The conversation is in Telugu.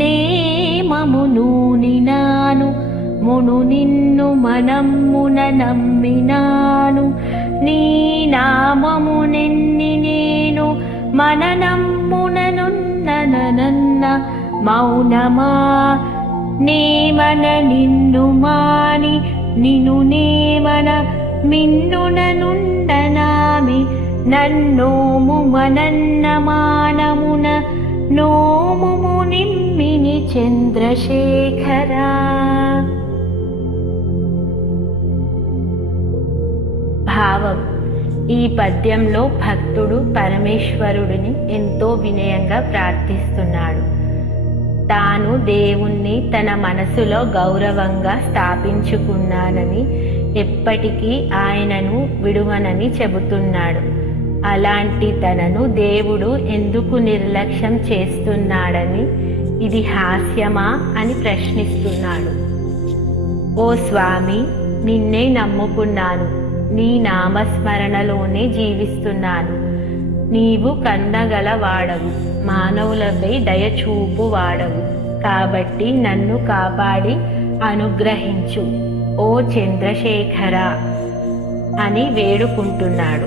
నేమమును నినాను మును నిన్ను మనమ్మున నమ్మినాను. నీ నామము నెన్ని నేను మననమ్ముననున్ననన్న మౌనమా. నేమన నిన్ను మాని నిను నేమన మిన్నుననుండనామి. నన్నోము మనన్న మానమున నోముము నిమ్మిని చంద్రశేఖరా. భావం: ఈ పద్యంలో భక్తుడు పరమేశ్వరుడిని ఎంతో వినయంగా ప్రార్థిస్తున్నాడు. తాను దేవుణ్ణి తన మనసులో గౌరవంగా స్థాపించుకున్నానని, ఎప్పటికీ ఆయనను విడువనని చెబుతున్నాడు. అలాంటి తనను దేవుడు ఎందుకు నిర్లక్ష్యం చేస్తున్నాడని, ఇది హాస్యమా అని ప్రశ్నిస్తున్నాడు. ఓ స్వామి, నిన్నే నమ్ముకున్నాను, నీ నామస్మరణలోనే జీవిస్తున్నాను. నీవు కన్నగల వాడవు, మానవులపై దయచూపు వాడవు. కాబట్టి నన్ను కాపాడి అనుగ్రహించు ఓ చంద్రశేఖర అని వేడుకుంటున్నాడు.